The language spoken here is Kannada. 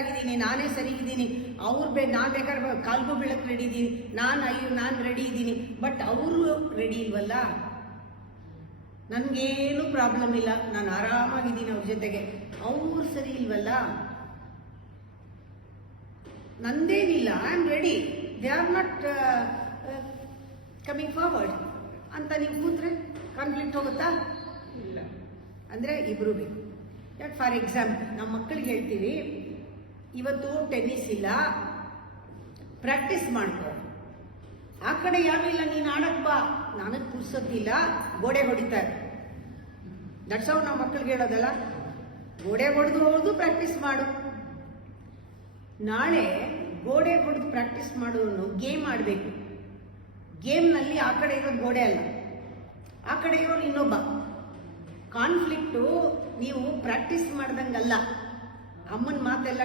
ಆಗಿದ್ದೀನಿ, ನಾನೇ ಸರಿ ಇದ್ದೀನಿ, ನಾನು ಬೇಕಾದ್ರೆ ಕಾಲ್ಗೂ ಬೀಳಕ್ಕೆ ರೆಡಿ ಇದ್ದೀನಿ, ನಾನು ರೆಡಿ ಇದ್ದೀನಿ. ಬಟ್ ಅವರು ರೆಡಿ ಇಲ್ವಲ್ಲ. ನನಗೇನು ಪ್ರಾಬ್ಲಮ್ ಇಲ್ಲ, ನಾನು ಆರಾಮಾಗಿದ್ದೀನಿ ಅವ್ರ ಜೊತೆಗೆ. ಅವ್ರು ಸರಿ ಇಲ್ವಲ್ಲ. ನಂದೇನಿಲ್ಲ, I am ready, they are not coming forward ಅಂತ ನೀವು ಕೂತ್ರೆ ಕಾನ್ಫ್ಲಿಕ್ಟ್ ಹೋಗುತ್ತಾ? ಇಲ್ಲ. ಅಂದರೆ ಇಬ್ಬರು ಬೇಕು. ಯಾಕೆ ಫಾರ್ ಎಕ್ಸಾಂಪಲ್ ನಮ್ಮ ಮಕ್ಕಳಿಗೆ ಹೇಳ್ತೀವಿ, ಇವತ್ತು ಟೆನ್ನಿಸ್ ಇಲ್ಲ, ಪ್ರಾಕ್ಟೀಸ್ ಮಾಡ್ಕೊ. ಆ ಕಡೆ ಯಾವಿಲ್ಲ, ನೀನು ಆಡಕ್ ಬಾ, ನನಗೆ ಪುರ್ಸೊತ್ತಿಲ್ಲ, ಗೋಡೆ ಹೊಡಿತಾರೆ. ದಟ್ಸ್ ಹೌ ನಾವು ಮಕ್ಕಳಿಗೆ ಹೇಳೋದಲ್ಲ. ಗೋಡೆ ಹೊಡೆದು ಪ್ರಾಕ್ಟೀಸ್ ಮಾಡು. ನಾಳೆ ಗೋಡೆ ಹೊಡೆದು ಪ್ರಾಕ್ಟೀಸ್ ಮಾಡೋನು ಗೇಮ್ ಆಡಬೇಕು. ಗೇಮ್ನಲ್ಲಿ ಆ ಕಡೆ ಇರೋದು ಗೋಡೆ ಅಲ್ಲ, ಆ ಕಡೆ ಇರೋರು ಇನ್ನೊಬ್ಬ. ಕಾನ್ಫ್ಲಿಕ್ಟು ನೀವು ಪ್ರಾಕ್ಟೀಸ್ ಮಾಡ್ದಂಗಲ್ಲ. ಅಮ್ಮನ ಮಾತೆಲ್ಲ